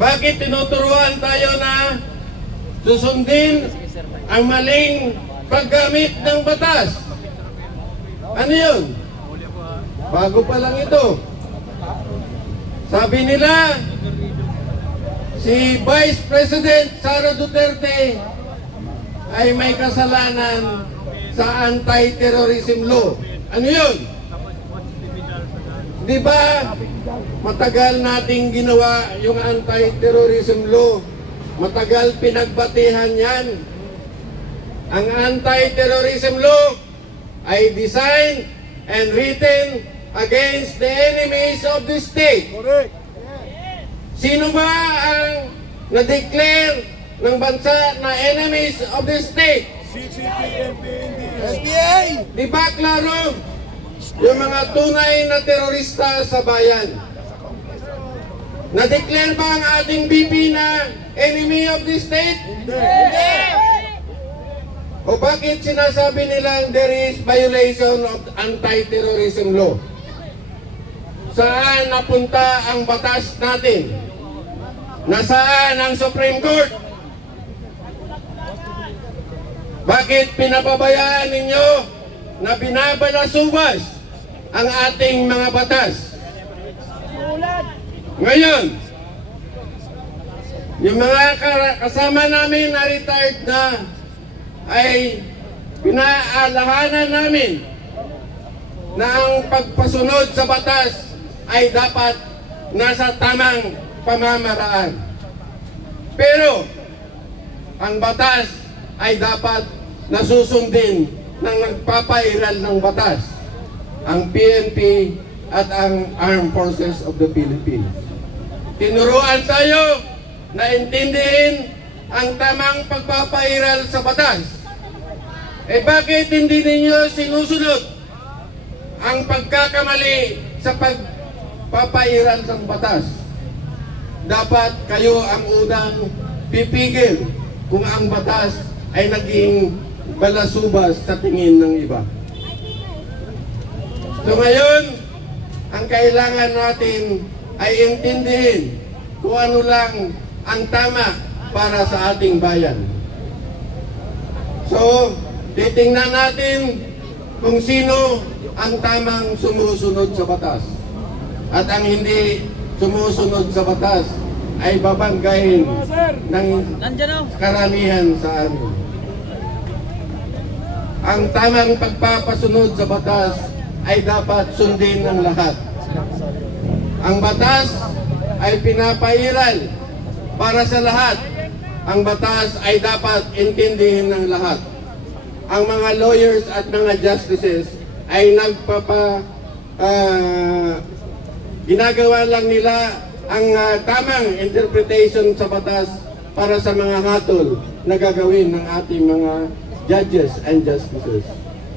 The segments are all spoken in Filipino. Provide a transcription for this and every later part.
Bakit tinuturuan tayo na susundin ang maling paggamit ng batas? Ano yun? Bago pa lang ito. Sabi nila, si Vice President Sara Duterte ay may kasalanan sa anti-terrorism law. Ano yun? Di ba matagal nating ginawa yung anti-terrorism law? Matagal pinagbatihan yan. Ang anti-terrorism law ay designed and written against the enemies of the state. Correct. Sino ba ang na-declare ng bansa na enemies of the state? CCP, SBA! Di ba klaro? Yung mga tunay na terorista sa bayan. Na-declare ba ang ating BP na enemy of the state? Hindi! O bakit sinasabi nilang there is violation of anti-terrorism law? Saan napunta ang batas natin? Nasaan ang Supreme Court? Bakit pinapabayaan ninyo na binabalasubas ang ating mga batas? Ngayon, yung mga kasama namin na retired na ay pinaalahanan namin na ang pagpasunod sa batas ay dapat nasa tamang pamamaraan. Pero ang batas ay dapat nasusundin ng nagpapairal ng batas, ang PNP at ang Armed Forces of the Philippines. Tinuruan tayo na intindihin ang tamang pagpapairal sa batas. Eh bakit hindi ninyo sinusunod ang pagkakamali sa pagpapairal ng batas? Dapat kayo ang unang pipigil kung ang batas ay naging balasubas sa tingin ng iba. So ngayon, ang kailangan natin ay intindihin kung ano lang ang tama para sa ating bayan. So, titingnan natin kung sino ang tamang sumusunod sa batas. At ang hindi sumusunod sa batas ay babanggain ng karamihan sa amin. Ang tamang pagpapasunod sa batas ay dapat sundin ng lahat. Ang batas ay pinapairal para sa lahat. Ang batas ay dapat intindihin ng lahat. Ang mga lawyers at mga justices ay ginagawa lang nila ang tamang interpretation sa batas para sa mga hatol na gagawin ng ating mga judges and justices.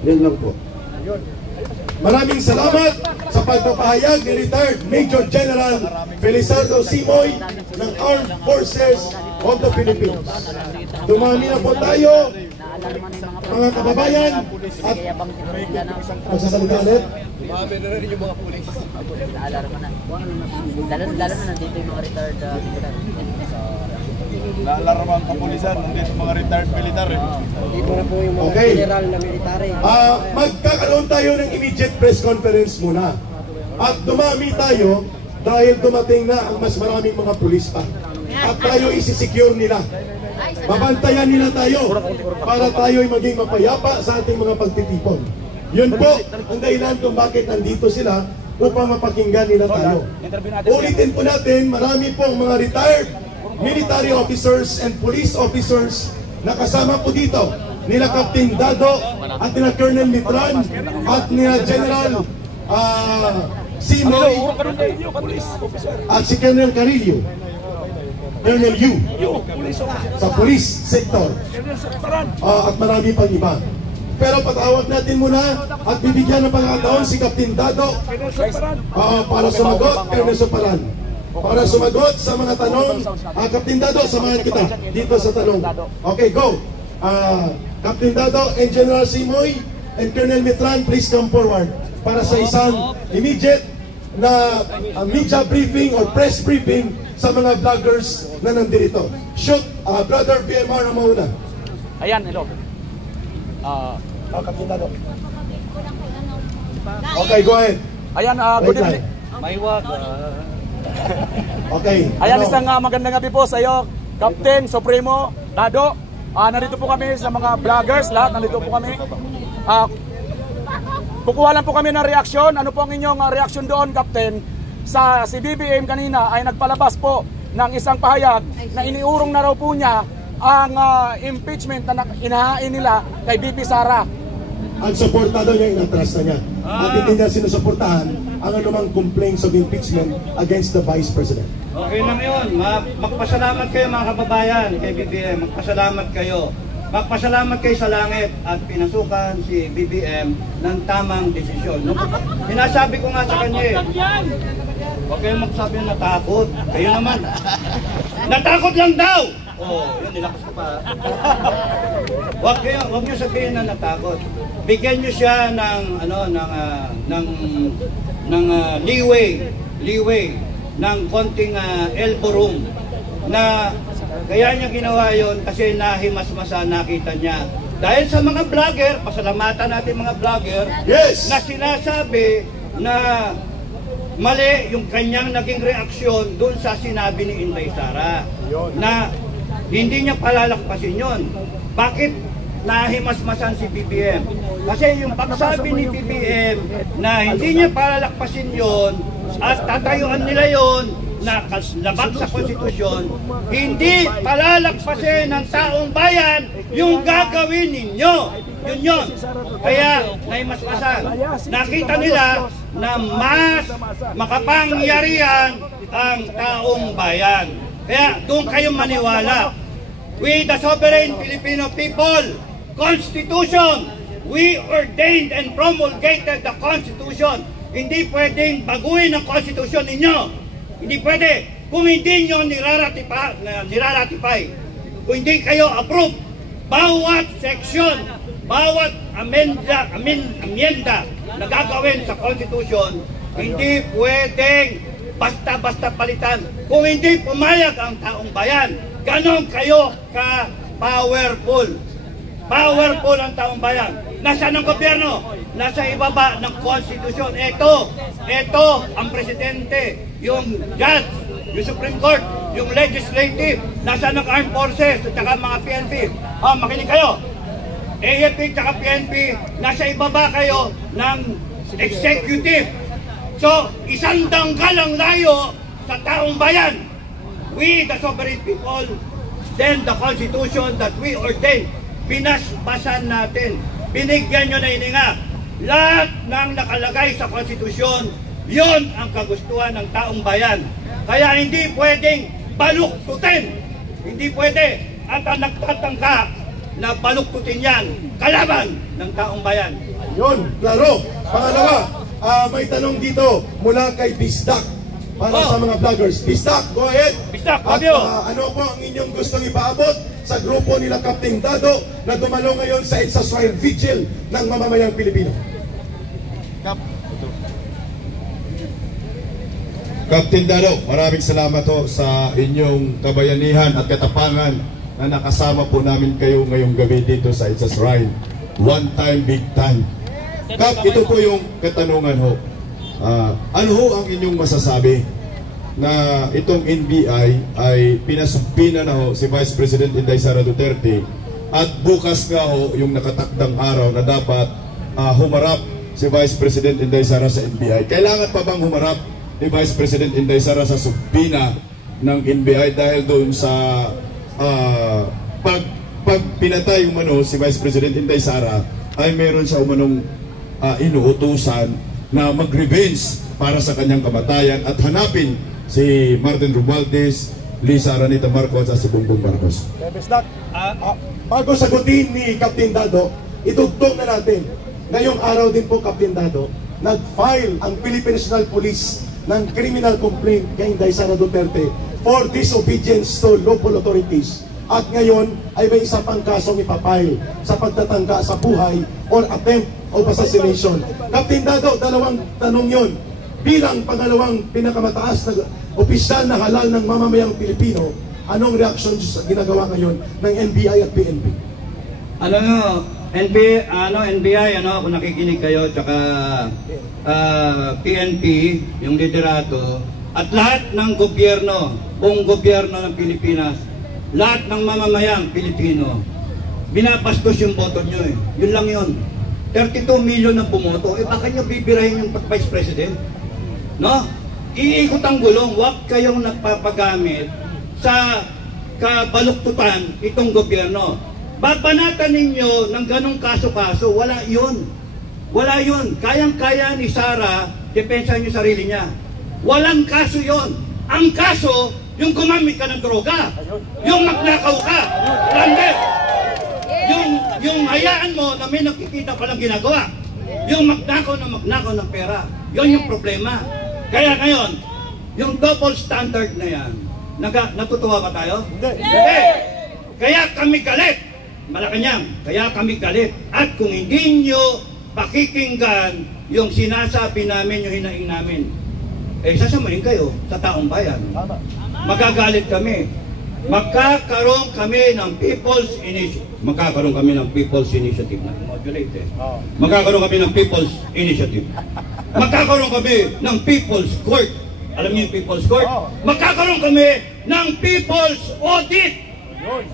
Yun lang po. Maraming salamat sa pagpapahayag ni retired Major General Felizardo Simoy ng Armed Forces of the Philippines. Dumami na po tayo, mga kababayan, at magsasalita ulit. Dumami na rin yung mga pulis. Naalarma na. Lalo na nandito yung mga retired militar. Naalarma ang kapulisan, nandito mga retired militar. Dito na po yung mga general na militar. Magkakaroon tayo ng immediate press conference muna. At dumami tayo dahil dumating na ang mas maraming mga pulis pa. At tayo isisecure nila. Babantayan nila tayo para tayo ay maging mapayapa sa ating mga pagtitipon. Yun po ang dahilan kung bakit nandito sila upang mapakinggan nila tayo. Ulitin po natin, marami pong mga retired military officers and police officers na kasama po dito. Nila Captain Dado at nila Colonel Mitran at nila General Simoy at si Colonel Carillo, Colonel Yu sa police sector at marami pang iba. Pero patawag natin muna at bibigyan ng pagkakataon si Captain Dado para sumagot. Colonel Soparan para sumagot sa mga tanong. Captain Dado, samahan kita dito sa tanong. Okay, go. Captain Dado and General Simoy and Colonel Mitran, please come forward para sa isang immediate na media briefing or press briefing sa mga vloggers na nandito. Shoot, Brother BMR na mauna. Ayan, hello. Kapitado. Okay, go ahead. Ayan, good evening. May wag. Okay. Ayan, isang magandang gabi po sa iyo, Captain Supremo Dado. Nandito po kami sa mga vloggers, lahat nandito po kami. Kukuha lang po kami ng reaksyon. Ano po ang inyong reaksyon doon, Captain? Si BBM kanina ay nagpalabas po ng isang pahayag na iniurong na raw po niya ang impeachment na inahain nila kay BP Sara. Ang suportado niya, inatras na niya. At hindi niya sinusuportahan ang anumang complaints of impeachment against the Vice President. Okay lang yun. Magpasalamat kayo mga kababayan kay BBM. Magpasalamat kayo. Magpasalamat kayo sa langit at pinasukan si BBM ng tamang desisyon. Sinasabi ko nga sa kanya huwag kayong magsabi na natakot. Kayo naman. Natakot lang daw! Yun, nilakas ko pa. Huwag niyo sabihin na natakot. Bigyan niyo siya ng leeway ng konting elbow room na kaya niya ginawa yon kasi nahimasmasa nakita niya. Dahil sa mga vlogger, pasalamatan natin mga vlogger, yes, na sinasabi na mali yung kanyang naging reaksyon dun sa sinabi ni Inday Sara na hindi niya palalakpasin yon. Bakit nahimasmasan si BBM? Kasi yung pagsabi ni BBM na hindi niya palalakpasin yon at tatayuan nila yon na labag sa konstitusyon, hindi palalakpasin ng taong bayan yung gagawin ninyo. Yun. Kaya nahimasmasan. Nakita nila na mas makapangyarihan ang taong bayan. Kaya doon kayong maniwala. We the sovereign Filipino people, Constitution, we ordained and promulgated the Constitution. Hindi pwedeng baguhin ang Constitution ninyo. Hindi pwede. Kung hindi nyo niraratify, kung hindi kayo approve, bawat section, bawat amyenda na gagawin sa Constitution, hindi pwedeng basta-basta palitan. Kung hindi pumayag ang taong bayan, ganon kayo ka-powerful. Powerful ang taong bayan. Nasaan ang gobyerno? Nasa ibaba ng Constitution. Ito ang presidente, yung judge, yung Supreme Court, yung legislative, nasaan ang armed forces at saka mga PNP. Makinig kayo. AFP at PNP, nasa ibaba kayo ng executive. So, isang dangkal ang layo sa taong bayan. We, the sovereign people, then the Constitution that we ordained, binasbasan natin. Binigyan nyo na hininga. Lahat ng nakalagay sa Constitution, yon ang kagustuhan ng taong bayan. Kaya hindi pwedeng baluktutin. Hindi pwede. At ang nagtatangka na baluktutin yan, kalaban ng taong bayan. Yun, klaro. Pangalawa, may tanong dito mula kay Bisdak para sa mga vloggers. Bisdak, go ahead. Bisdak, at Fabio. ano po ang inyong gustong ipaabot sa grupo nila Captain Dado na dumalo ngayon sa It's a Swine Vigil ng mamamayang Pilipino? Captain Dado, maraming salamat po sa inyong kabayanihan at katapangan na nakasama po namin kayo ngayong gabi dito sa It's a Shrine. One time, big time. Kap, ito po yung katanungan ho. Ano ho ang inyong masasabi na itong NBI ay pinasumpina na ho si Vice President Inday Sara Duterte at bukas nga ho yung nakatakdang araw na dapat humarap si Vice President Inday Sara sa NBI. Kailangan pa bang humarap ni Vice President Inday Sara sa sumpina ng NBI dahil doon sa pag pinatay umano si Vice President Inday Sara ay meron siya umanong inuutusan na mag-revenge para sa kanyang kamatayan at hanapin si Martin Romualdez, Lisa Araneta Marcos at si Bongbong Marcos. Bago sagutin ni Captain Dado, itugtong na natin. Ngayong araw din po, Captain Dado, nag-file ang Philippine National Police ng criminal complaint kay Inday Sara Duterte for disobedience to local authorities. At ngayon ay may isa pang kasong ipapile sa pagtatangka sa buhay or attempt of assassination. Captain Dado, dalawang tanong yon. bilang pangalawang pinakamataas na opisyal na halal ng mamamayang Pilipino, anong reaksyon sa ginagawa ngayon ng NBI at PNP? NBI, kung nakikinig kayo, tsaka PNP, yung liderato, at lahat ng gobyerno, buong gobyerno ng Pilipinas, lahat ng mamamayang Pilipino, binabastos yung boto nyo eh. Yun lang yun. 32 million na bumoto, baka nyo bibirahin yung Vice President? No? Iikot ang gulong, huwag kayong nagpapagamit sa kabaluktutan itong gobyerno. Babanatan ninyo ng ganong kaso-kaso, wala yun. Wala yun. Kayang-kaya ni Sara, depensa niyo sarili niya. Walang kaso yon. Ang kaso, yung gumamit ka ng droga, yung magnakaw ka, plunder, yung hayaan mo na may nakikita palang ginagawa, yung magnakaw ng pera, yon yung problema. Kaya ngayon, yung double standard na yan, natutuwa ba tayo? Hindi! Kaya kami galit, Malacanang, kaya kami galit. At kung hindi nyo pakikinggan yung sinasabi namin, yung hinaing namin, sasamahin kayo sa taong bayan. Magagalit kami. Magkakaroon kami ng People's Initiative. Magkakaroon kami ng People's Initiative. Magkakaroon kami ng People's Initiative. Magkakaroon kami ng People's Court. Alam niyo yung People's Court? Magkakaroon kami ng People's Audit.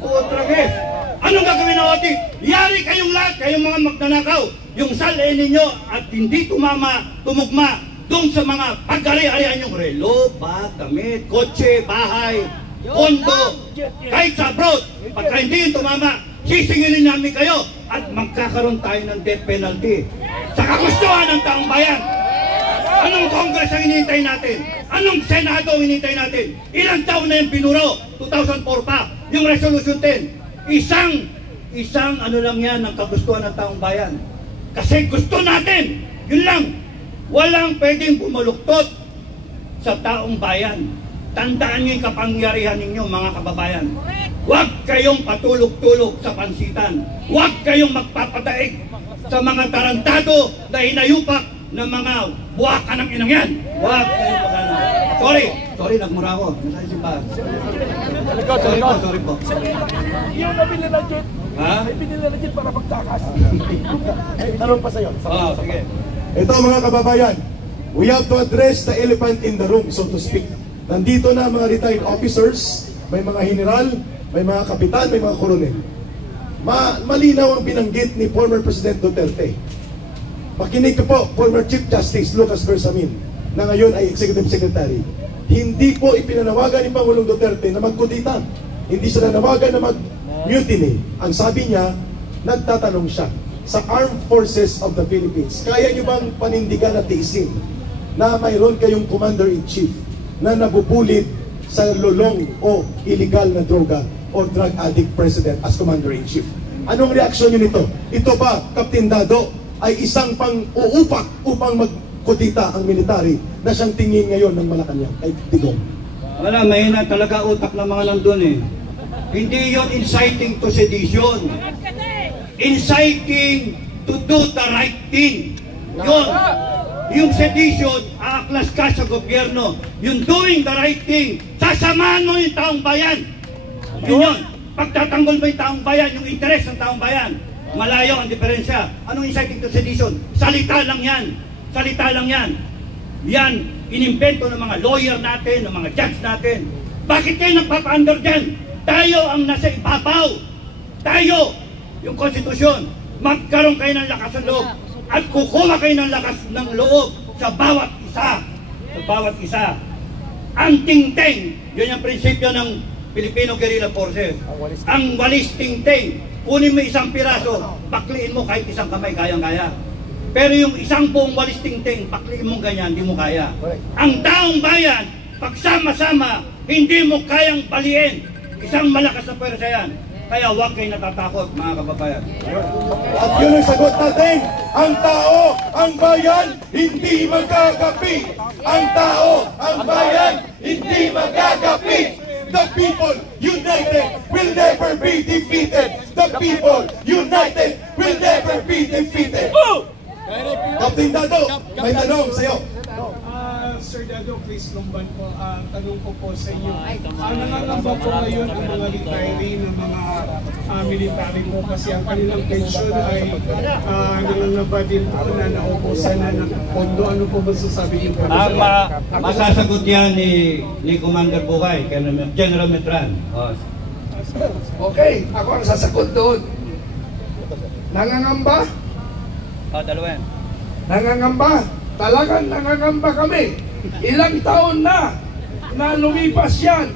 Otrages. Anong gagawin ng audit? Yari kayong lahat, kayong mga magnanakaw. Yung salin ninyo at hindi tumugma doon sa mga pag-ari-arian yung relo, bag, damit, kotse, bahay, kondo, kahit sa abroad. Pagka hindi yung tumama, sisingilin namin kayo at magkakaroon tayo ng death penalty sa kagustuhan ng taong bayan. Anong Congress ang hinihintay natin? Anong Senado ang hinihintay natin? Ilang taon na yung binuro? 2004 pa, yung Resolution 10. Isang ano lang yan ang kagustuhan ng taong bayan. Kasi gusto natin, yun lang. Walang pwedeng bumuluktot sa taong bayan. Tandaan niyo yung kapangyarihan ninyo, mga kababayan. Huwag kayong patulog-tulog sa pansitan. Huwag kayong magpapadaig sa mga tarantado na hinayupak ng mga buwaka ng inang yan. Huwag kayong magana. Sorry, nagmura ako. Nasa simbahan. Sorry po. Yung nabili na jet. Ha? May binili na jet para magtakas. Tanong pa sa'yo. Sige. Ito mga kababayan, we have to address the elephant in the room, so to speak. Nandito na mga retired officers, may mga general, may mga kapitan, may mga koronel. Malinaw ang binanggit ni former President Duterte. Makinig ko po, former Chief Justice Lucas Bersamin, na ngayon ay Executive Secretary. Hindi po ipinanawagan ni Pangulong Duterte na magkudita. Hindi siya nanawagan na mag-mutiny. Ang sabi niya, nagtatanong siya sa Armed Forces of the Philippines, kaya niyo bang panindigan at tiisin na mayroon kayong Commander-in-Chief na nabubulit sa lulong o illegal na droga o drug addict president as Commander-in-Chief? Anong reaksyon niyo nito? Ito ba, Captain Dado, ay isang pang-uupak upang magkudita ang military na siyang tingin ngayon ng Malacanang kay Digong? Wala, mahina talaga utak ng mga nandun eh. Hindi yon inciting to sedition. Inciting to do the right thing. Yun. Yung sedition, aaklas ka sa gobyerno. Yung doing the right thing, sasamahan mo yung taong bayan. Yun yun. Pagtatanggol mo yung taong bayan, yung interes ng taong bayan, malayo ang diferensya. Anong inciting to sedition? Salita lang yan. Salita lang yan. Yan, inimbento ng mga lawyer natin, ng mga judge natin. Bakit kayo nagpapa-under dyan? Tayo ang nasa ibabaw. Tayo, yung konstitusyon. Magkaroon kayo ng lakas ng loob. At kukuha kayo ng lakas ng loob sa bawat isa. Sa bawat isa. Ang tingting, yun yung prinsipyo ng Filipino Guerrilla Forces. Ang walis tingting, kunin mo isang piraso, pakliin mo kahit isang kamay, kayang-kaya. Pero yung isang buong walis tingting, pakliin mo ganyan, hindi mo kaya. Ang taong bayan, pagsama-sama, hindi mo kayang baliin. Isang malakas na pwersa yan. Kaya huwag kayo natatakot, mga kababayan. At yun ang sagot natin. Ang tao, ang bayan, hindi magkakapi. Ang tao, ang bayan, hindi magkakapi. The people united will never be defeated. The people united will never be defeated. Captain Dado, may tanong sa'yo. Chris Lumban po, tanong ko po sa inyo. Nangangamba po ngayon ang mga retiree ng mga military po kasi ang kanilang pension ay nangangamba din po na naubusan na ng pondo. Ano po ba sasabi niyo po? Masasagot yan ni Commander Bukay, General Metran. Okay, ako ang sasagot doon. Nangangamba? Dalawa yan. Nangangamba? Talagang nangangamba kami. Ilang taon na lumipas yan.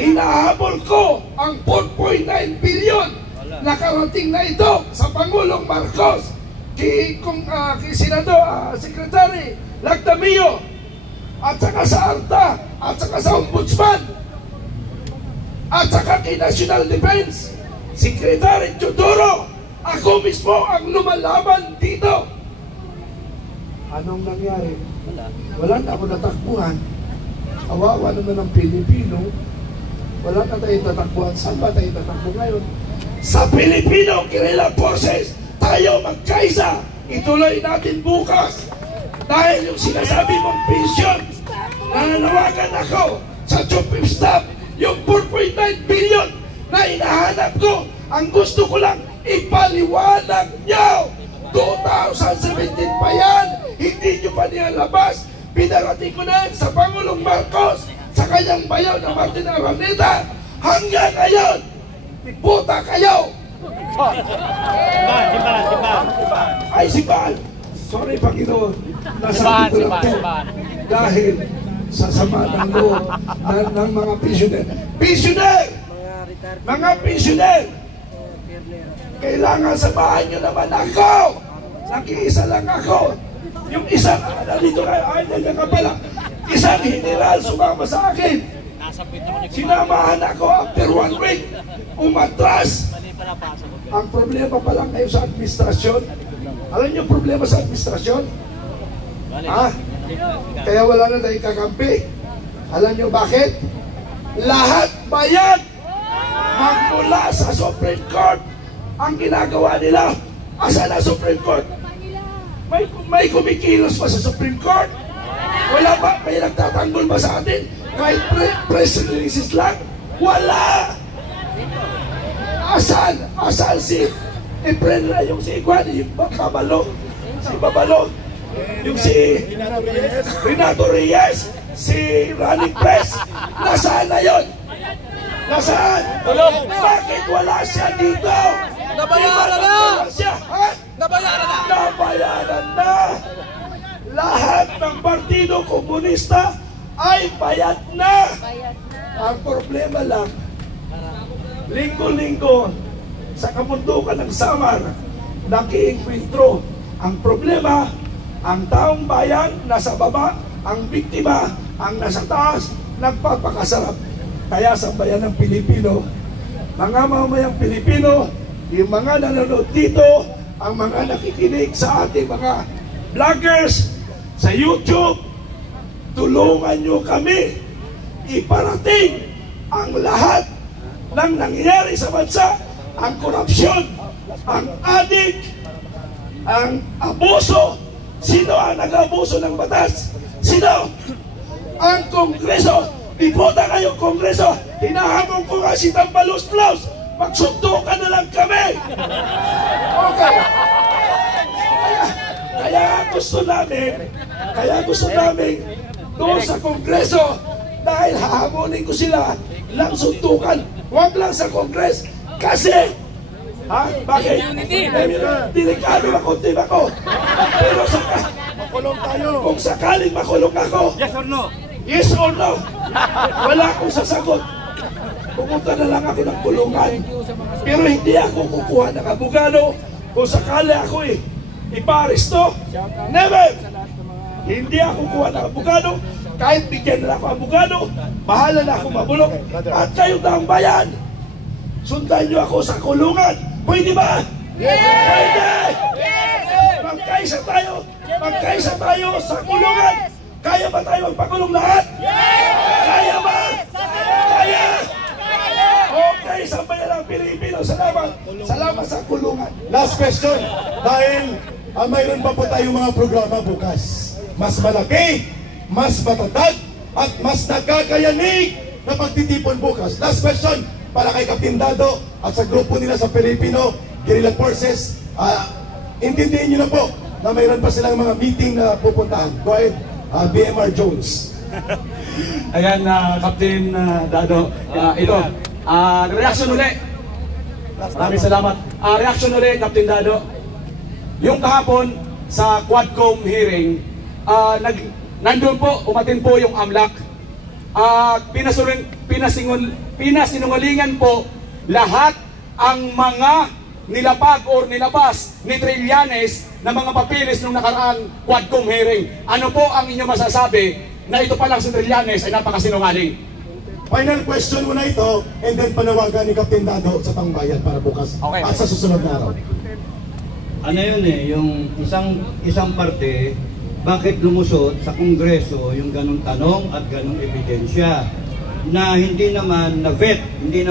Hinahabol ko ang 4.9 billion na karating na ito sa Pangulong Marcos, kay Senador Secretary Lactamillo, at saka sa ARTA, at saka sa Ombudsman, at saka kay National Defense Secretary Teodoro. Ako mismo ang lumalaban dito. Anong nangyari? Wala na ako natakbuhan. Kawawa naman ng Pilipino. Wala na tayo tatakbuhan. Saan ba tayo tatakbo ngayon? Sa Filipino Guerrilla Forces tayo magkaisa. Ituloy natin bukas. Dahil yung sinasabi mong pension, nananawagan ako sa Chief of Staff, yung 4.9 billion na hinahanap ko, ang gusto ko lang ipaliwanag nyo. 2017 pa yan, hindi nyo pa nilalabas. Pinarating ko na yan sa Pangulong Marcos, sa kanyang bayaw na Martin Araneta. Hanggang ngayon, puta kayo. Ay, simbahan. Sorry, Panginoon. Nasabi ko lang po. Dahil sa sama ng loob ng mga pensioner. Pensioner! Mga pensioner! Kailangan samahan nyo naman ako. Nag-iisa lang ako. Yung isang, dito kayo, ay, nandiyan ka pala. Isang general sumama sa akin. Sinamahan ako after 1 week. Umatras. Ang problema pa lang ngayon sa administrasyon. Alam niyo problema sa administrasyon? Ha? Kaya wala na tayong kakampi. Alam niyo bakit? Lahat bayan magmula sa Supreme Court. Ang ginagawa nila, asa na Supreme Court? May kumikilos pa sa Supreme Court? Wala ba? May nagtatanggol ba sa atin? Kahit press releases lang? Wala! Asan si i-friend na yung si Iguan, yung Babalo, si Babalo, yung si Renato Reyes, si Running Press, nasaan na yun? Nasaan? Bakit wala siya dito? Nabayaran na! Siya, ha? Nabayaran na! Nabayaran na! Lahat ng Partido Komunista ay bayad na! Ang problema lang, linggo-linggo sa kabundukan ng Samar, nakiinkwentro. Ang problema, ang taong bayan nasa baba, ang biktima ang nasa taas, nagpapakasarap. Kaya sa bayan ng Pilipino, mga mamayang Pilipino, yung mga nanonood dito, ang mga nakikinig sa ating mga vloggers sa YouTube, tulungan nyo kami iparating ang lahat ng nangyayari sa bansa, ang korupsyon, ang adik, ang abuso. Sino ang nag-abuso ng batas? Sino? Ang Kongreso. Iputa kayong Kongreso. Hinahamon ko nga si Tambalos-Plaus. Magsuntukan na lang kami. Okay. Kaya gusto namin doon sa Kongreso, dahil hahamonin ko sila ng suntukan. Huwag lang sa Kongres. Kasi, bakit? Delikado ako, team ako. Pero makulong tayo. Kung sakaling makulong ako, Yes or no? Yes or no? Wala akong sasagot. Pumunta na lang ako ng kulungan. Pero hindi ako kukuha ng abogado. Kung sakali ako ipa-aresto, never! Hindi ako kukuha ng abogado. Kahit bigyan na ako abogado, bahala na ako mabulok. At kayo daang bayan, sundan nyo ako sa kulungan. Pwede ba? Yes! Pwede! Yes! Magkaisa tayo sa kulungan. Kaya ba tayo magpakulong lahat? Yes! Kaya ba? Kaya! Okay, sa bayan ng Pilipino, salamat. Salamat sa kulungan. Last question, dahil mayroon pa po tayong mga programa bukas. Mas malaki, mas matatag, at mas nakakayanig na pagtitipon bukas. Last question para kay Captain Dado at sa grupo nila sa Filipino Guerrilla Forces. Intindihin nyo na po na mayroon pa silang mga meeting na pupuntahan. Go ahead, BMR Jones. Ayan, Captain Dado. Ito, reaction uli. Maraming salamat. Reaction uli, Captain Dado. Yung kahapon sa Quadcom hearing, nandun po, umatin po yung AMLAC. Pinasinungalingan po lahat ang mga nilapag or nilabas ni Trillanes na mga papilis nung nakaraang Quadcom hearing. Ano po ang inyong masasabi na ito pa lang si Trillanes ay napakasinungaling? Final question mo na ito, and then panawagan ni Captain Dado sa Pangbayan para bukas at sa susunod na araw. Ano yun yung isang parte, bakit lumusot sa Kongreso yung ganong tanong at ganong ebidensya na hindi naman na-vet, hindi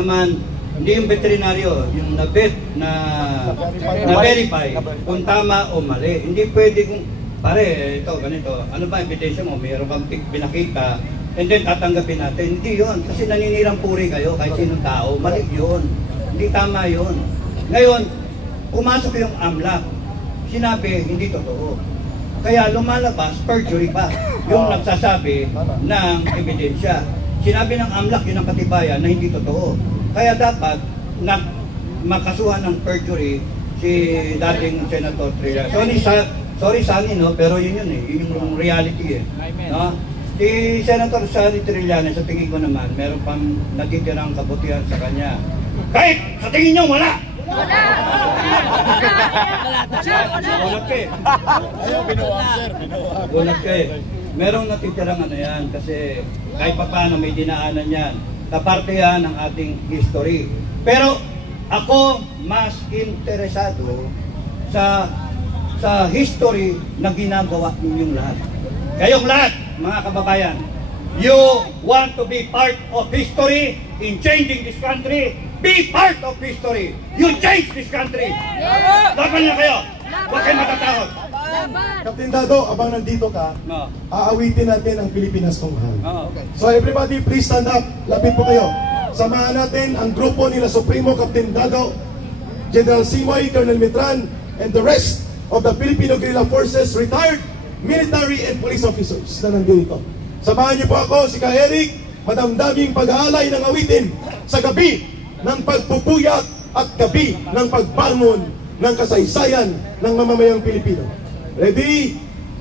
yung veterinaryo, yung na-vet, na-verify kung tama o mali. Hindi pwede kung, pare, ito, ganito, ano ba ebidensya mo, mayroon kang pinakita, and then tatanggapin natin. Hindi yun, kasi naninirang puri kayo kahit sinong tao, mali yun. Hindi tama yun. Ngayon, pumasok yung AMLAC, sinabi, hindi totoo. Kaya lumalabas, perjury pa, yung nagsasabi ng ebidensya. Sinabi ng AMLAC, yun ang katibayan na hindi totoo. Kaya dapat makasuhan ng perjury si dating Senator Trillanes. Sorry Sani, no? Pero yun yung reality no? Si Senator Sani Trillanes, sa tingin ko naman, meron pang natitirang kabutihan sa kanya. Kahit sa tingin nyo, wala! Gulat ka eh. Gulat ka eh. Merong natitirang ano yan kasi kahit pa paano may dinaanan yan. Kaparte yan ng ating history. Pero ako mas interesado sa history na ginagawa ninyong lahat. Kayong lahat, mga kababayan, you want to be part of history in changing this country. Be part of history. You change this country. Laban na kayo. Huwag kayo matatakot. Captain Dado, abang nandito ka, aawitin natin ang Pilipinas kong mahal. So everybody, please stand up. Lapit po kayo. Samahan natin ang grupo nila Supremo Captain Dado, General Simoy, Colonel Mitran, and the rest of the Filipino Guerrilla Forces, retired military and police officers na nandito. Samahan niyo po ako, si Ka Eric, madamdaming pag-aalay ng awitin sa gabi ng pagpupuyat at gabi ng pagbangon ng kasaysayan ng mamamayang Pilipino. Ready?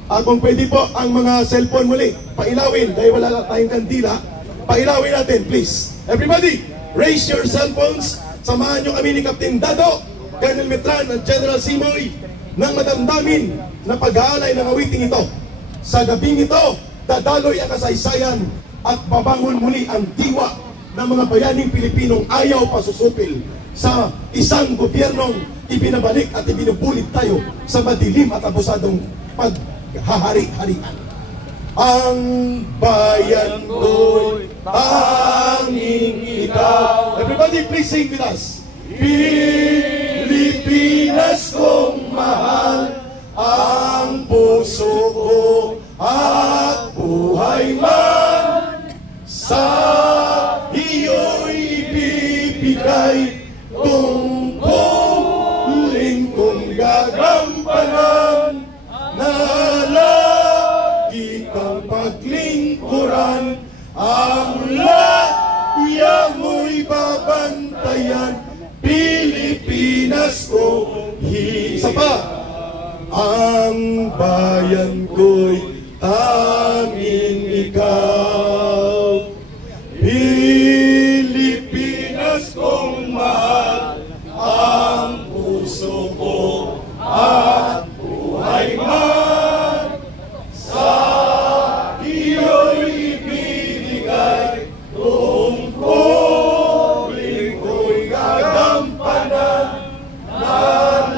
Kung pwede po ang mga cellphone muli, pailawin dahil wala na tayong kandila. Pailawin natin, please. Everybody, raise your cellphones. Samahan nyo kami ni Captain Dado, Colonel Mitran at General Simoy ng madamdamin na pag-aalay ng awiting ito. Sa gabing ito, dadaloy ang kasaysayan at babangon muli ang diwa ng mga bayaning Pilipinong ayaw pasusupil sa isang gobyernong ibinabalik at ibinubulit tayo sa madilim at abusadong paghahari-harian. Ang bayan ko'y tanging ikaw. Everybody please sing with us. Pilipinas kong mahal, ang puso ko at buhay man sa iyo'y ibibigay. Tungkulin kong gagampanan na lagi kang paglingkuran. Ang laya mo'y babantayan. Pilipinas ko, isa pa. Ang bayan ko'y tanging ikaw. Pilipinas kong mahal, ang puso ko at buhay man sa iyo'y ibibigay. Tungkulin ko'y gagampanan na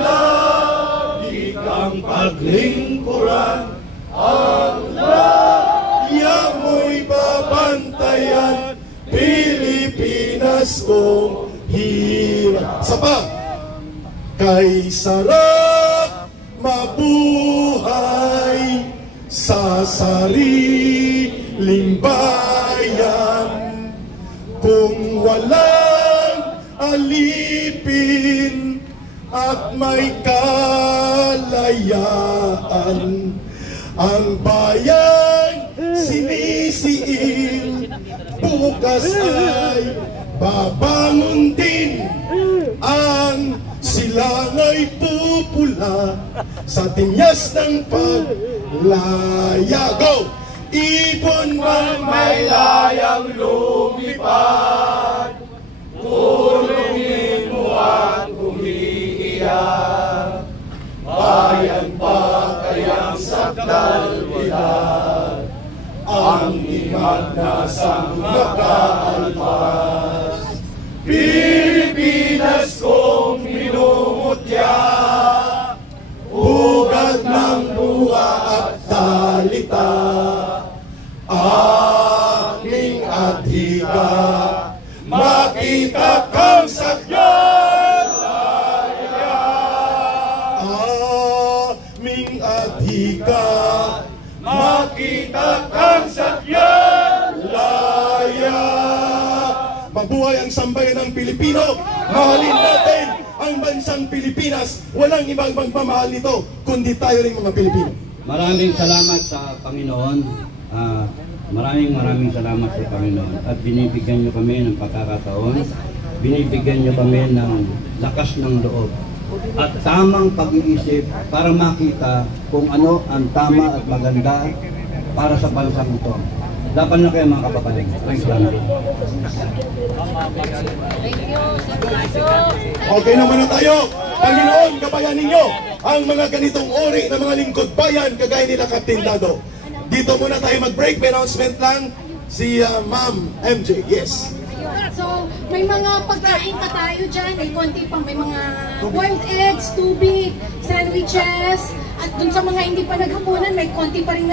lagi kang paglingkuran. Ang laya mo'y babantayan. Pilipinas kong hirap. Sapa, kay sarap mabuhay sa sariling bayan. Kung walang alipin at may kalayaan, ang bayan sinisiil, bukas ay babangon din. Ang silangay pupula sa tinyas ng paglaya. Go! Ibon man may layang lumipad, tulungin mo at umiiyak. Bayan pa kayang sakdal-bilad, ang iman na sang nakaalpas. Pilipinas kong minumutya, ugat ng luha at talita, aming adhika, makita kang sakyalaya. Aming adhika, makita kang sakyalaya. Mabuhay ang sambayan ng Pilipino. Mahalin natin ang bansang Pilipinas. Walang ibang magmamahal nito, kundi tayo rin mga Pilipino. Maraming salamat sa Panginoon. Maraming salamat sa Panginoon. At binibigyan niyo kami ng pagkakataon. Binibigyan niyo kami ng lakas ng loob. At tamang pag-iisip para makita kung ano ang tama at maganda para sa bansang ito. Laban na kayo mga kababayan. Okay naman na tayo. Panginoon, gabayan ninyo ang mga ganitong uri ng mga lingkod bayan kagaya nila Captain Dado. Dito muna tayo mag-break. May announcement lang si Ma'am MJ. Yes. So, may mga pagkain pa tayo dyan. May konti pang, may mga boiled eggs, tubig, sandwiches. At dun sa mga hindi pa naghapunan, may konti pa rin na